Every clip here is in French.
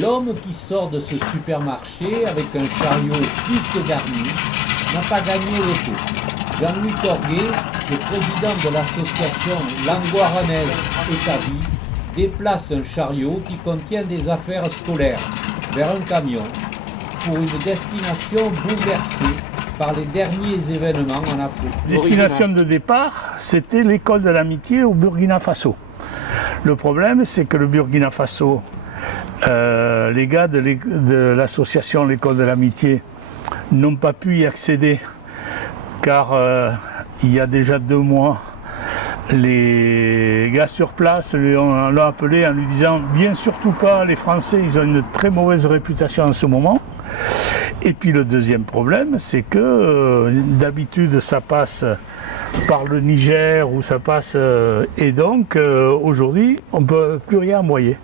L'homme qui sort de ce supermarché avec un chariot plus que garni n'a pas gagné le coup. Jean-Louis Torguet, le président de l'association Langoiranaise Étavie, déplace un chariot qui contient des affaires scolaires vers un camion pour une destination bouleversée par les derniers événements en Afrique. La destination de départ, c'était l'école de l'amitié au Burkina Faso. Le problème, c'est que le Burkina Faso, les gars de l'association L'école de l'amitié n'ont pas pu y accéder car il y a déjà 2 mois, les gars sur place l'ont appelé en lui disant « Bien surtout pas, les Français, ils ont une très mauvaise réputation en ce moment ». Et puis le deuxième problème, c'est que d'habitude ça passe par le Niger ou ça passe et donc aujourd'hui on ne peut plus rien envoyer.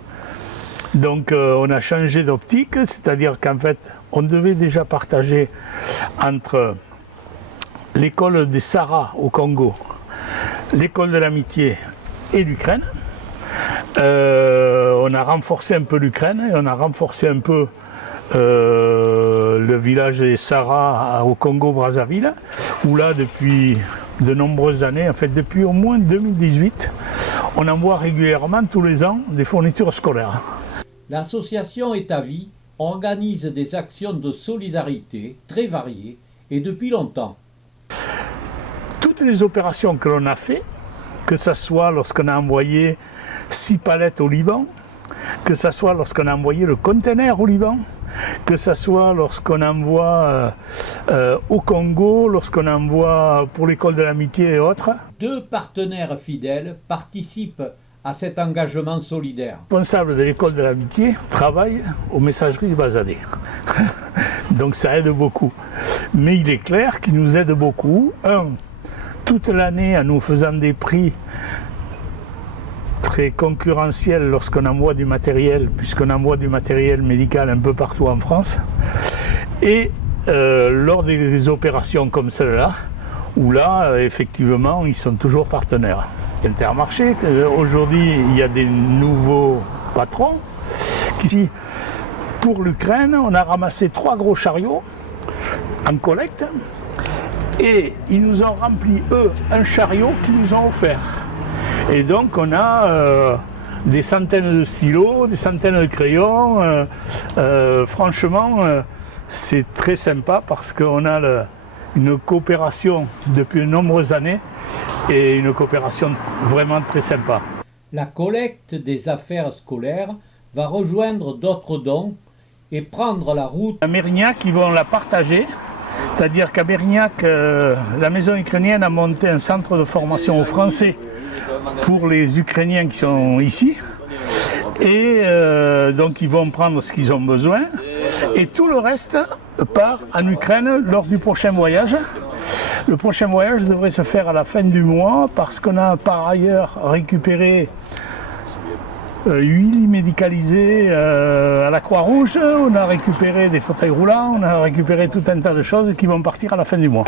Donc on a changé d'optique, c'est-à-dire qu'en fait on devait déjà partager entre l'école des Sahara au Congo, l'école de l'amitié et l'Ukraine. On a renforcé un peu l'Ukraine et on a renforcé un peu le village des Sahara au Congo-Brazzaville, où là depuis de nombreuses années, en fait depuis au moins 2018, on envoie régulièrement tous les ans des fournitures scolaires. L'association Étavie organise des actions de solidarité très variées et depuis longtemps. Toutes les opérations que l'on a fait, que ce soit lorsqu'on a envoyé 6 palettes au Liban, que ce soit lorsqu'on a envoyé le conteneur au Liban, que ce soit lorsqu'on envoie au Congo, lorsqu'on envoie pour l'école de l'amitié et autres. 2 partenaires fidèles participent à cet engagement solidaire. Le responsable de l'école de l'amitié travaille aux messageries de Bazadé. Donc ça aide beaucoup. Mais il est clair qu'il nous aide beaucoup. Toute l'année en nous faisant des prix très concurrentiels lorsqu'on envoie du matériel, puisqu'on envoie du matériel médical un peu partout en France. Et lors des opérations comme celle-là, où là, effectivement, ils sont toujours partenaires. Intermarché, aujourd'hui, il y a des nouveaux patrons qui, pour l'Ukraine, on a ramassé 3 gros chariots en collecte et ils nous ont rempli, eux, un chariot qu'ils nous ont offert. Et donc, on a des centaines de stylos, des centaines de crayons. Franchement, c'est très sympa parce qu'on a une coopération depuis de nombreuses années et une coopération vraiment très sympa. La collecte des affaires scolaires va rejoindre d'autres dons et prendre la route. À Mérignac, ils vont la partager, c'est-à-dire qu'à Mérignac, la maison ukrainienne a monté un centre de formation aux Français pour les Ukrainiens qui sont ici. Et donc ils vont prendre ce qu'ils ont besoin. Et tout le reste part en Ukraine lors du prochain voyage. Le prochain voyage devrait se faire à la fin du mois parce qu'on a par ailleurs récupéré 8 lits médicalisés à la Croix-Rouge, on a récupéré des fauteuils roulants, on a récupéré tout un tas de choses qui vont partir à la fin du mois.